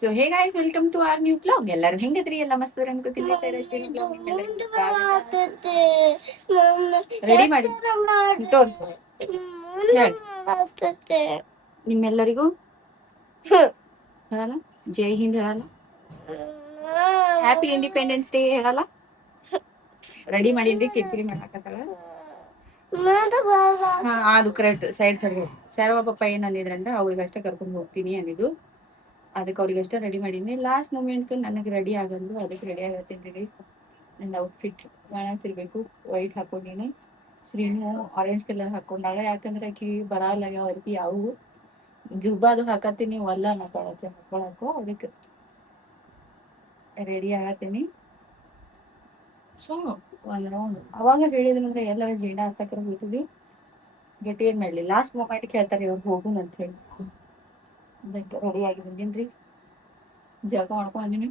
So hey guys, welcome to our new blog. ಎಲ್ಲರೂ ಹೆಂಗಿದ್ರಿ? ಎಲ್ಲ ಮಸ್ತ್ ಅನ್ಕೋತೀನಿ. ರೆಡಿ ಮಾಡಿ ತೋರ್ಸು. ನಿಮ್ಮೆಲ್ಲರಿಗೂ ಹೇಳಲ್ಲ, ಜೈ ಹಿಂದ್ ಹೇಳಲ್ಲ, ಹ್ಯಾಪಿ ಇಂಡಿಪೆಂಡೆನ್ಸ್ ಡೇ ಹೇಳಲ್ಲ. ರೆಡಿ ಮಾಡಿದ್ರಿ, ಕಿರಿಕಿರಿ ಮಾಡಾಕತ್ತಾಳ. ಹಾ, ಅದು ಕರೆಕ್ಟ್. ಸೈಡ್ ಸ್ಯಾರವ ಪಪ್ಪ ಏನ್ ಅಂದಿದ್ರ ಅಂದ್ರೆ ಅವ್ರಿಗಷ್ಟೇ ಕರ್ಕೊಂಡು ಹೋಗ್ತೀನಿ ಅಂದಿದ್ದು. ಅದಕ್ಕೆ ಅವ್ರಿಗಷ್ಟೇ ರೆಡಿ ಮಾಡೀನಿ. ಲಾಸ್ಟ್ ಮೂಮೆಂಟ್ ನನಗೆ ರೆಡಿ ಆಗಂದು, ಅದಕ್ಕೆ ರೆಡಿ ಆಗತ್ತೀನಿ. ಗೈಸ್, ನನ್ನ ಔಟ್ಫಿಟ್ ಕಾಣಿಸಿರ್ಬೇಕು. ವೈಟ್ ಹಾಕೊಂಡಿನಿ. ಶ್ರೀನು ಆರೆಂಜ್ ಕಲರ್ ಹಾಕೊಂಡಾಗ, ಯಾಕಂದ್ರೆ ಆಕಿ ಬರಲ್ಲ ಅವ್ರಿಗೆ ಯಾವು ಜುಬ್ಬಾದು ಹಾಕತ್ತೀನಿ ಒಲ್ಲ ಅನ್ನಕೊಳಕ್ಕೆ ಹಾಕೊಳಕು. ಅದಕ್ಕೆ ರೆಡಿ ಆಗತ್ತೀನಿ. ಸೊ ಒಂದ್ ರೌಂಡ್ ಅವಾಗ ಹೇಳಿದ್ರಂದ್ರೆ ಎಲ್ಲರ ಜೀಂಡ ಹಸಕ್ರ ಹೋಗ್ತಿದ್ವಿ. ಗಟ್ಟಿ ಏನ್ ಮಾಡ್ಲಿ, ಲಾಸ್ಟ್ ಮೂಮೆಂಟ್ ಕೇಳ್ತಾರೆ ಇವ್ರು ಹೋಗುನ್ ಅಂತ ಹೇಳಿ. ಅದಕ್ಕೆ ರೆಡಿ ಆಗಿ ಬಂದಿನ್ರಿ. ಜಳಕ ಮಾಡ್ಕೊಂಡಿನಿ.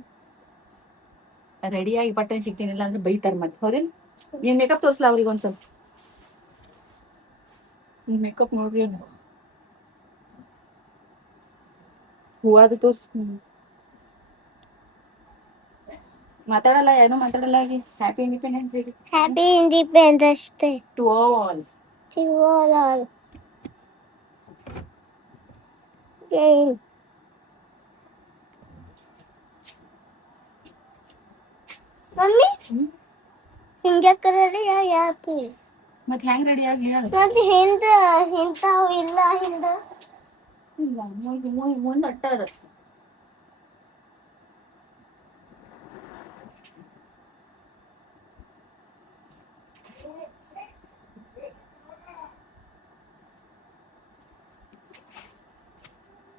ರೆಡಿಯಾಗಿ ಪಟ್ಟೆ ಸಿಗ್ತೀನಿ, ಇಲ್ಲ ಅಂದ್ರೆ ಬೈತಾರ ಮತ್ತೆ. ಹೌದಿಲ್ಲ? ನೀನ್ ಮೇಕಪ್ ತೋರ್ಸ್ಲಾ ಅವ್ರಿಗೆ ಒಂದ್ಸಲ. ಮೇಕಪ್ ನೋಡ್ರಿ, ಹೂವಾದು ತೋರ್ಸ್. ಮಾತಾಡಲ್ಲ, ಏನೋ ಮಾತಾಡಲ್ಲ. ಆಗಿ happy independence day. Happy Independence Day to all. to all. Yay. Mummy ಹಿಂಗ್ಯಾಕರಡಿ ಯಾತಿ ಮತ್ ಹೆಂಗ್ ರೆಡಿ ಆಗಿ ಹೇಳು. ಮತ್ತೆ ಹಿಂತಾವ್ ಇಲ್ಲ ಹಿಂದ ಮುಂದ್ ಅಟ್ಟದ.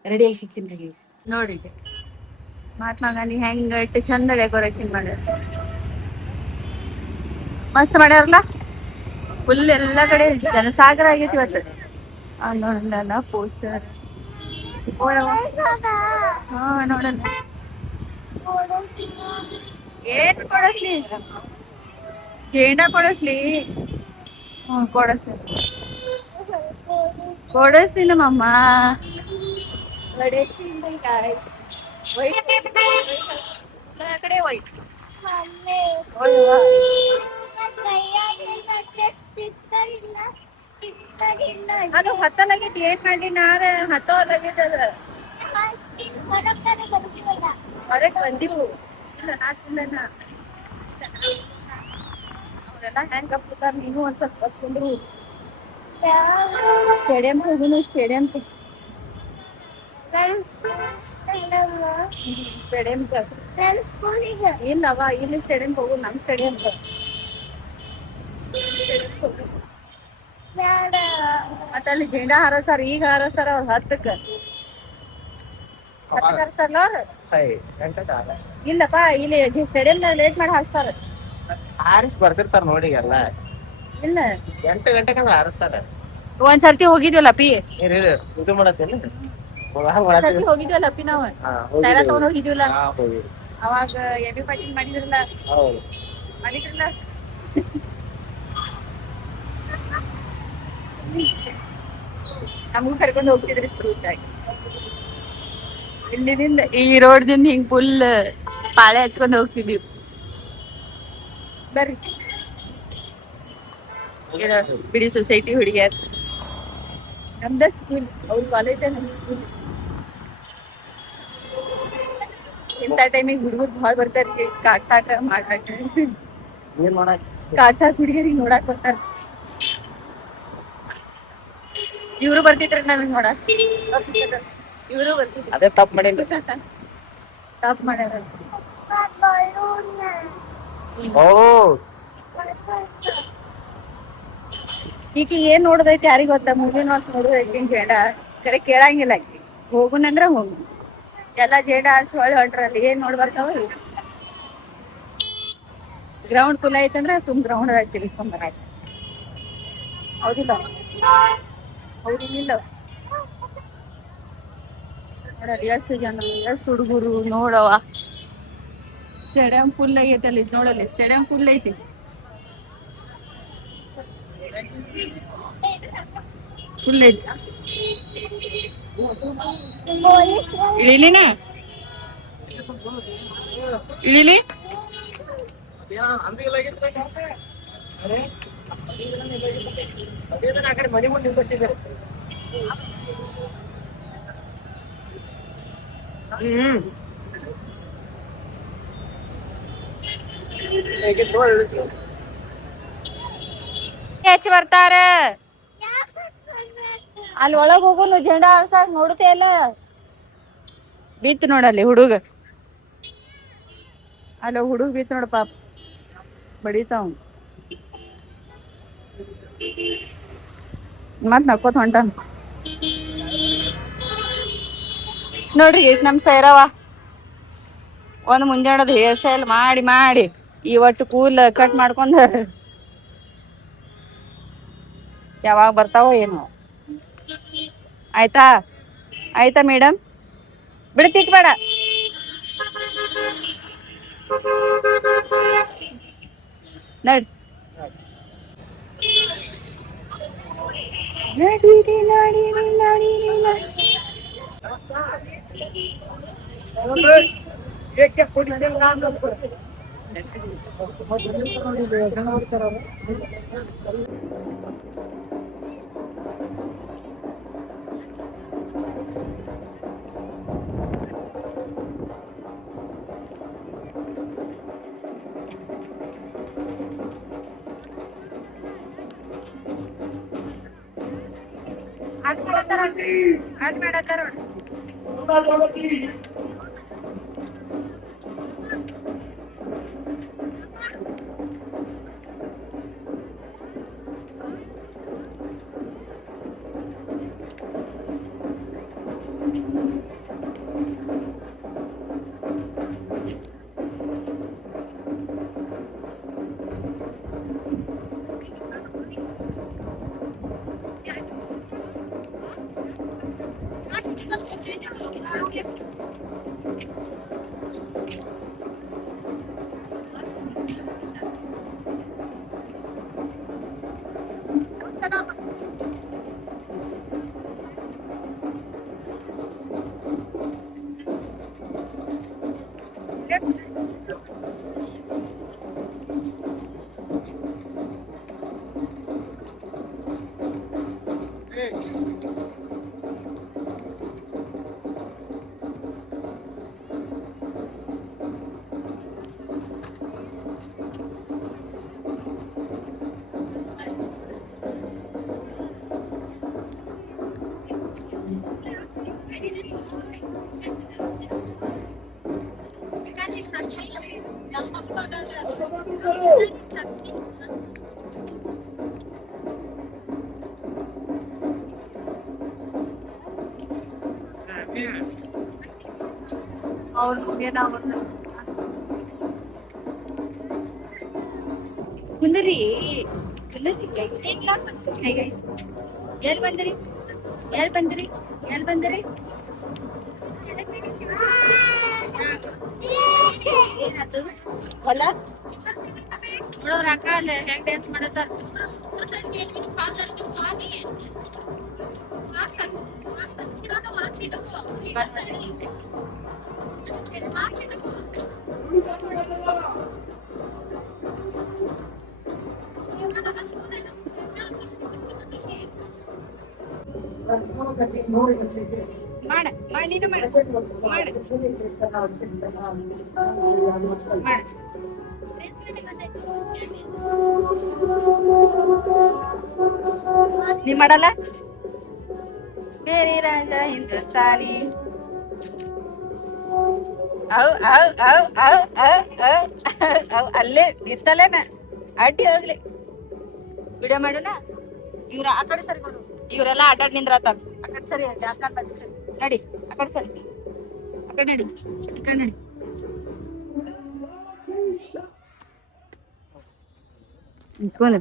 ರೆಡಿಯಾಗಿ ಸಿಗ್ತೀನಿ ಗೈಸ್. ನೋಡಿ ಗೈಸ್, ಮಹಾತ್ಮ ಗಾಂಧಿ ಹೆಂಗ ಇಟ್ಟು ಚಂದ ಡೆಕೋರೇಷನ್ ಮಾಡ್ಯಾರ. ಮಸ್ತ್ ಮಾಡ್ಯಾರಲ್ಲ. ಫುಲ್ ಎಲ್ಲಾ ಕಡೆ ಜನಸಾಗರ ಆಗೈತಿ ಇವತ್ತು. ನೋಡಲ್ಲ ಪೋಸ್ಟರ್. ಹಾ, ನೋಡಲ್ಲ. ಏನ್ ಕೊಡಸ್ಲಿ? ಜೇಂಡ ಕೊಡಸ್ಲಿ? ಕೊಡಸ್ಲಿ ನಮ್ಮಮ್ಮ. ಕಡೆ ವೈಟ್. ಅದು ಹತ್ತಲಾಗೈತಿ. ಏನ್ ಮಾಡಿ ನಾರ ಹತ್ತೋಲಾಗೈತಿ. ಅದ ಹೊರಗ್ ಬಂದಿವು. ಅವರೆಲ್ಲ ಹೆಂಗ್ ಕಪ್ಪಿರ್ತಾರ. ನೀನು ಒಂದ್ ಸ್ವಲ್ಪ ಕಪ್ಕೊಂಡ್ರು. ಸ್ಟೇಡಿಯಂ ಹೋಗುನು. ಸ್ಟೇಡಿಯಂ ಇಲ್ಲವ, ಇಲ್ಲಿ ಸ್ಟೇಡಿಯಂ ಹೋಗು. ನಮ್ ಸ್ಟೇಡಿಯಂ ಮತ್ತ ಅಲ್ಲಿ ಜೆಂಡಾ ಹಾರಸ್ತಾರ. ಈಗ ಹಾರಸ್ತಾರ ಅವ್ರ ಹತ್ತಕ್ಕ ಹಾರಸ್ತಾರಲ್ಲ ಅವ್ರು. ಇಲ್ಲಪ್ಪಾ, ಇಲ್ಲಿ ಸ್ಟೇಡಿಯಂ ಲೇಟ್ ಮಾಡಿ ಹಾರಿಸ್ತಾರ. ಹಾರಿಸ್ ಬರ್ತಿರ್ತಾರ ನೋಡಿ ಎಲ್ಲ. ಇಲ್ಲ, 8 ಗಂಟೆಗೆ ಹಾರಿಸ್ತಾರ. ಒಂದ್ಸರ್ತಿ ಹೋಗಿದ್ವಲ್ಲ ಅಪ್ಪಿ. ಇದು ಮಾಡತ್ತೇನು? ಒಂದ್ಸರ್ತಿ ಹೋಗಿದ್ವಲ್ಲ ಅಪ್ಪಿ ನಾವು. ತೈಲ ತಗೊಂಡ್ ಹೋಗಿದ್ವಲ್ಲ ಅವಾಗ. ಎಬಿ ಪಾಟೀಲ್ ಮಾಡಿದ್ರಲ್ಲ. ನಮಗೂ ಕರ್ಕೊಂಡು ಹೋಗ್ತಿದ್ರಿ ಸ್ಕೂಲ್ದಾಗ. ಇಲ್ಲಿದಿಂದ ಈ ರೋಡ್ದಿಂದ ಹಿಂಗ್ ಫುಲ್ ಪಾಳೆ ಹಚ್ಕೊಂಡ್ ಹೋಗ್ತಿದ್ವಿ. ಬರ್ರಿ ಬಿಡಿ ಸೊಸೈಟಿ ಹುಡುಗಿಯರ್. ನಮ್ದ ಸ್ಕೂಲ್, ಅವ್ರ ಕಾಲೇಜ್, ನಮ್ ಸ್ಕೂಲ್. ಇಂಥ ಟೈಮಿಗೆ ಹುಡುಗರು ಭಾಳ ಬರ್ತಾರ ಕಾಡ್ಸಾಕ ಮಾಡಾಕ. ಕಾಡ್ಸಾಕ ಹುಡುಗಿಯರಿಗೆ ನೋಡಾಕ್ ಬರ್ತಾರ. ಇವ್ರು ಬರ್ತಿದ್ರ ನನಗ್ ನೋಡಾಕ. ಇವರು ಬರ್ತಿದ್ರು. ಅದೇ ತಪ್ಪು ಮಾಡಿ ತಪ್ಪು ಮಾಡ್ಯಾರ. ಈಗ ಏನ್ ನೋಡದೈತಿ ಯಾರಿಗ ಗೊತ್ತ? ಮುಂದಿನ ವರ್ಷ ನೋಡೋದೈತಿ ಜೇಡ. ಕರೆ ಕೇಳಂಗಿಲ್ಲ. ಹೋಗುನಂದ್ರ ಹೋಗು. ಎಲ್ಲ ಜೇಡ ಆರ್ಸಿ ಹೊಳ್ಳಿ ಹೊಂಟ್ರಲ್ಲಿ ಏನ್ ನೋಡ್ ಬರ್ತಾವ? ಗ್ರೌಂಡ್ ಫುಲ್ ಐತಂದ್ರ ಸುಮ್ ಗ್ರೌಂಡ್ ತಿರ್ಸ್ಕೊಂಡ್ ಬರ. ಹೌದಿಲ್ಲ? ಹೌದಿಲ್ಲ? ನೋಡಲ್ಲಿ ಎಷ್ಟು ಜನ, ಎಷ್ಟು ಹುಡುಗರು ನೋಡವ. ಸ್ಟೇಡಿಯಂ ಫುಲ್ ಐತಲ್ಲಿ. ನೋಡಲ್ಲಿ ಸ್ಟೇಡಿಯಂ ಫುಲ್ ಐತಿ. ಫುಲ್ ಐತಿ. ಇಳಿಲಿನೇ ಇಳಿಲಿ. ಮನೆ ಮುಂದೆ ನಿಂತಿಸಿದ್ದಾರೆ. ಹೆಚ್ಚು ಬರ್ತಾರ. ಅಲ್ಲಿ ಒಳಗ್ ಹೋಗೋನು ಜೆಂಡಾ ಹಾರ್ಸಾಕ್ ನೋಡ್ತೇ ಇಲ್ಲ. ಬಿತ್ತು ನೋಡಲ್ಲಿ ಹುಡುಗ. ಅಲ್ಲ ಹುಡುಗ ಬಿತ್ತು ನೋಡ ಪಾಪ, ಬಡಿತಾವ್. ಮತ್ ನಕ್ಕೋತ್ ಹೊಂಟಾನ ನೋಡ್ರಿ. ನಮ್ ಸೈರವ ಒಂದ್ ಮುಂಜಾನದ ಹೇರ್ ಸ್ಟೈಲ್ ಮಾಡಿ ಮಾಡಿ ಇವತ್ತು ಕೂಲ್ ಕಟ್ ಮಾಡ್ಕೊಂಡ ಯಾವಾಗ ಬರ್ತಾವೋ ಏನೋ. ಆಯ್ತಾ ಆಯ್ತಾ ಮೇಡಮ್, ಬಿಡ್ತಿಕ್ ಬೇಡ. ನಡ್ ನಡೀರಿ ನಡೀರಿ ನಡೀರಿ ನಡೀರಿ. ಅದ್ ಮಾಡತ್ತಾರ ಕುಂದ್ರಿ ಎಲ್ ಬಂದ್ರಿ ಎಲ್ ಬಂದ್ರಿ ಎಲ್ ಬಂದ್ರಿ ಏನಾಯ್ತು ಹೊಲ ನೋಡೋರ್ ಅಕ್ಕ ಅಲ್ಲ ಹೆಂಗ್ ಡ್ಯಾನ್ಸ್ ಮಾಡತ್ತಾರ. ಮಾಡ ಮಾಡಿ ನೀನು ಮಾಡ ಮಾಡ ಮಾಡ ನೀ ಮಾಡಲ್ಲ. ಮೇರಿ ರಾಜ ಹಿಂದೂಸ್ತಾನಿ ಅಲ್ಲೇ ನಿಂತಲ್ಲೇನ ಅಡ್ಡಿ ಹೋಗ್ಲಿ. ವಿಡಿಯೋ ಮಾಡೋಣ. ಇವ್ರ ಆ ಕಡೆ ಸರಿ ಕೊಡು. ಇವ್ರೆಲ್ಲಾ ಅಡ್ಡಾಡ್ ನಿಂದ್ರತಾರ. ಆ ಕಡೆ ಸರಿ ನಡಿ. ಆ ಕಡೆ ಸರಿ ಆ ಕಡೆ ನಡಿ ಈ ಕಡೆ ನಡಿ. ನಿಂತ್ಕೊಂಡ್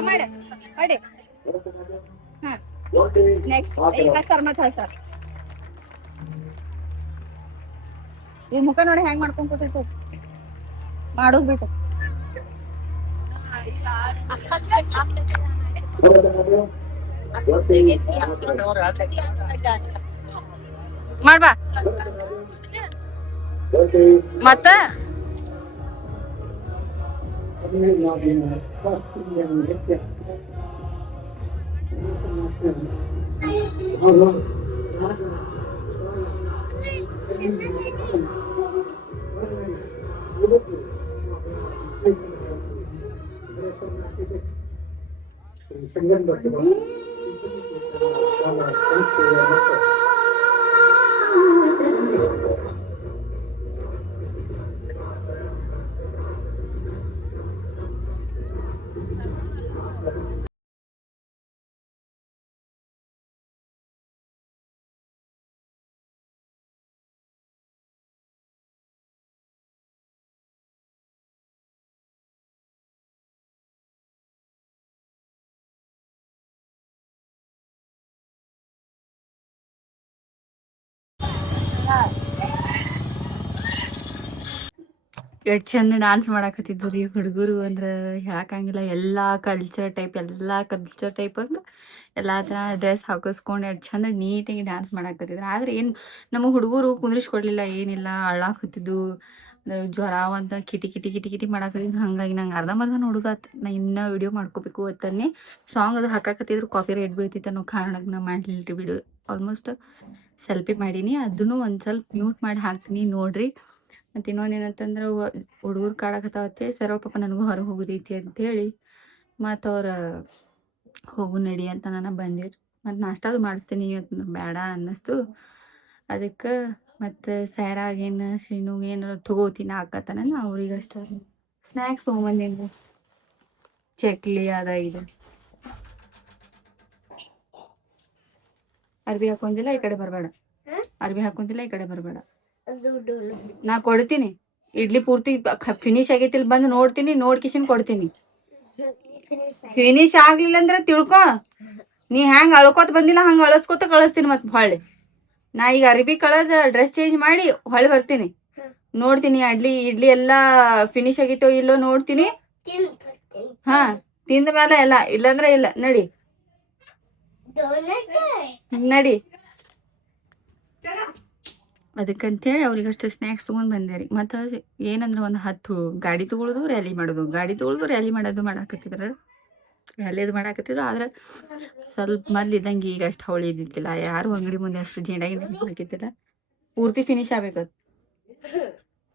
ಮಾಡೆ ಮಾಡಿ ಹಾ ನೆಕ್ಸ್ಟ್ ಈಗ ಸರ್ ಮತ್ತೆ ಸರ್ ಈ ಮುಖ ನೋಡಿ ಹೆಂಗ್ ಮಾಡ್ಕೊಂಡ್ ಕೂತೈತೆ ಮಾಡೋದ್ ಬಿಟ್ಟು ಮಾಡ್ಬಾ ಮತ್ತ ಎಷ್ಟ್ ಚಂದ ಡಾನ್ಸ್ ಮಾಡಾಕತ್ತಿದ್ರು ರೀ ಹುಡುಗರು ಅಂದ್ರ ಹೇಳಕ್ಕಂಗಿಲ್ಲ ಎಲ್ಲಾ ಕಲ್ಚರ್ ಟೈಪ್ ಅಂತ ಎಲ್ಲಾ ತರ ಡ್ರೆಸ್ ಹಾಕಿಸ್ಕೊಂಡು ಎಷ್ಟ್ ಚಂದ ನೀಟಾಗಿ ಡಾನ್ಸ್ ಮಾಡಾಕತ್ತಿದ್ರು ಆದ್ರೆ ಏನ್ ನಮ್ಮ ಹುಡುಗರು ಕುಂದ್ರಿಸ್ಕೊಡ್ಲಿಲ್ಲ ಏನಿಲ್ಲ ಅಳ್ಳಾಕತ್ತಿದ್ದು ಜ್ವರ ಅಂತ ಕಿಟಿ ಕಿಟಿ ಕಿಟಿ ಕಿಟಿ ಮಾಡಾಕತ್ತಿದ್ರು ಹಂಗಾಗಿ ನಂಗೆ ಅರ್ಧಂಬರ್ಧ ನೋಡುದಾತ್ ನಾ ಇನ್ನ ವಿಡಿಯೋ ಮಾಡ್ಕೋಬೇಕು ಅಂತನ್ನಿ ಸಾಂಗ್ ಅದು ಹಾಕಾಕತ್ತಿದ್ರು ಕಾಪಿ ರೈಟ್ ಬೀಳ್ತಿತ್ತು ಅನ್ನೋ ಕಾರಣಕ್ಕೆ ನಾ ಮಾಡ್ಲಿಲ್ರಿ ವಿಡಿಯೋ ಆಲ್ಮೋಸ್ಟ್ ಸೆಲ್ಫಿ ಮಾಡೀನಿ ಅದನ್ನು ಒಂದ್ ಸ್ವಲ್ಪ ಮ್ಯೂಟ್ ಮಾಡಿ ಹಾಕ್ತೀನಿ ನೋಡ್ರಿ. ಮತ್ತು ಇನ್ನೊಂದು ಏನಂತಂದ್ರೆ ಹುಡುಗರು ಕಾಡಕತ್ತಾವತ್ತೆ ಸರ್ ಪಾಪ ನನಗೂ ಹೊರಗೆ ಹೋಗೋದೈತಿ ಅಂತೇಳಿ ಮತ್ತು ಅವ್ರ ಹೋಗು ನಡಿ ಅಂತ ನಾನು ಬಂದಿರಿ ಮತ್ತು ನಾಷ್ಟಾದು ಮಾಡಿಸ್ತೀನಿ ಇವತ್ತು ಬೇಡ ಅನ್ನಿಸ್ತು ಅದಕ್ಕೆ ಮತ್ತು ಸ್ಯಾರಾಗೇನು ಶ್ರೀನುಗೆ ಏನಾರು ತಗೋತೀನಿ ಹಾಕತ್ತಾನ ಅವ್ರಿಗೆ ಅಷ್ಟ ಸ್ನ್ಯಾಕ್ಸ್ ತೊಗೊಂಬಂದಿನಿ ಚಕ್ಲಿ ಅದ ಇದು ಅರ್ಬಿ ಹಾಕೊಂದಿಲ್ಲ ಈ ಕಡೆ ಬರಬೇಡ ಅರ್ಬಿ ಹಾಕೊಂದಿಲ್ಲ ಈ ಕಡೆ ಬರಬೇಡ ನಾ ಕೊಡ್ತೀನಿ ಇಡ್ಲಿ ಪೂರ್ತಿ ಫಿನಿಶ್ ಆಗೈತಿಲ್ ಬಂದು ನೋಡ್ತೀನಿ ನೋಡ್ಕಿಶನ್ ಕೊಡ್ತೀನಿ ಫಿನಿಶ್ ಆಗ್ಲಿಲ್ಲ ಅಂದ್ರೆ ತಿಳ್ಕೊ ನೀ ಹೆಂಗ್ ಅಳ್ಕೋತ ಬಂದಿಲ್ಲ ಹಂಗ ಅಳಸ್ಕೋತ ಕಳಿಸ್ತೀನಿ ಮತ್ ಹೊಳ್ಳಿ ನಾ ಈಗ ಅರ್ಬಿ ಕಳದ ಡ್ರೆಸ್ ಚೇಂಜ್ ಮಾಡಿ ಹೊಳ್ಳಿ ಬರ್ತೀನಿ ನೋಡ್ತೀನಿ ಇಡ್ಲಿ ಎಲ್ಲಾ ಫಿನಿಶ್ ಆಗಿತ್ತೋ ಇಲ್ಲೋ ನೋಡ್ತೀನಿ ಹಾ ತಿಂದ ಮೇಲೆ ಎಲ್ಲ ಇಲ್ಲಂದ್ರೆ ಇಲ್ಲ ನಡಿ ನಡಿ ಅದಕ್ಕಂತೇಳಿ ಅವ್ರಿಗಷ್ಟು ಸ್ನ್ಯಾಕ್ಸ್ ತೊಗೊಂಡು ಬಂದೆ ರೀ ಮತ್ತು ಏನಂದ್ರೆ ಒಂದು 10 ಗಾಡಿ ತೊಗೊಳೋದು ರ್ಯಾಲಿ ಮಾಡೋದು ಮಾಡಾಕತ್ತಿದ್ರು ರ್ಯಾಲಿದು ಮಾಡಾಕತ್ತಿದ್ರು ಆದ್ರೆ ಸ್ವಲ್ಪ ಮೊದ್ಲು ಇದ್ದಂಗೆ ಈಗ ಅಷ್ಟು ಹವಳಿ ಇದ್ದಿದ್ದಿಲ್ಲ ಯಾರು ಅಂಗಡಿ ಮುಂದೆ ಅಷ್ಟು ಗಿಂಡ ಹಾಕಿದ್ದಿಲ್ಲ ಪೂರ್ತಿ ಫಿನಿಶ್ ಆಗ್ಬೇಕದು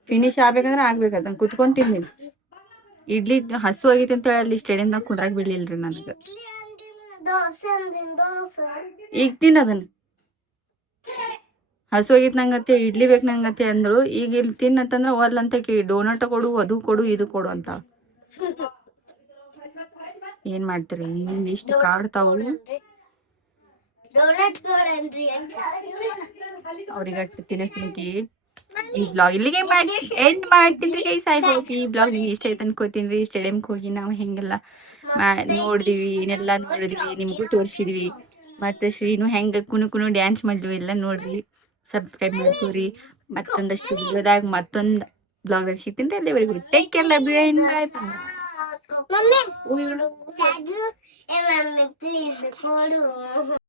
ಫಿನಿಶ್ ಆಗ್ಬೇಕಂದ್ರೆ ಆಗ್ಬೇಕದು ನಂಗೆ ಕುತ್ಕೊಂತೀನಿ ಇಡ್ಲಿ ಹಸು ಆಗೈತಿ ಅಂತ ಹೇಳಿ ಅಲ್ಲಿ ಸ್ಟೇಡಿಯಮ್ದಾಗ ಕುಂದ್ರಾಗ ಬಿಡ್ಲಿಲ್ರಿ ನನಗೆ ಈಗ ತಿನ್ನದನ್ನ ಹಸು ಆಗಿತ್ತು ನಂಗತ್ತೆ ಇಡ್ಲಿ ಬೇಕು ನಂಗತ್ತೆ ಅಂದಳು ಈಗ ಇಲ್ಲಿ ತಿನ್ನಂತಂದ್ರೆ ಒಲ್ಲಂತ ಡೋನಟ್ ಕೊಡು ಅದು ಕೊಡು ಇದು ಕೊಡು ಅಂತ ಏನ್ ಮಾಡ್ತೀರಿ ಇಷ್ಟು ಕಾಡ್ತಾವು ಅವ್ರಿಗಟ್ಟು ತಿನ್ನಿಸ್ಲಿಕ್ಕೆ ಈ ಬ್ಲಾಗ್ ಇಲ್ಲಿಗೆ ಎಂಡ್ ಮಾಡ್ತೀನಿ ಗೈಸ್ ಐ ಹೋಪ್ ಈ ಬ್ಲಾಗ್ ನಿಮ್ಗೆ ಇಷ್ಟ ಆಯ್ತು ಅನ್ಕೋತೀನಿ ರೀ ಸ್ಟೇಡಿಯಮ್ಗೆ ಹೋಗಿ ನಾವು ಹೆಂಗೆಲ್ಲ ನೋಡಿದ್ವಿ ಏನೆಲ್ಲ ನೋಡಿದ್ವಿ ನಿಮಗೂ ತೋರಿಸಿದ್ವಿ ಮತ್ತು ಶ್ರೀನು ಹೆಂಗೆ ಕುಣು ಡ್ಯಾನ್ಸ್ ಮಾಡಿದ್ವಿ ಎಲ್ಲ ನೋಡ್ರಿ ಸಬ್ಸ್ಕ್ರೈಬ್ ಮಾಡ್ಕೋರಿ ಮತ್ತೊಂದಷ್ಟು ವಿಡಿಯೋದಾಗ ಮತ್ತೊಂದು ಬ್ಲಾಗ್ ಸಿಗ್ತೀನಿ ರೀ ಅಲ್ಲಿವರೆಗೂ take care love you and bye Mummy, please,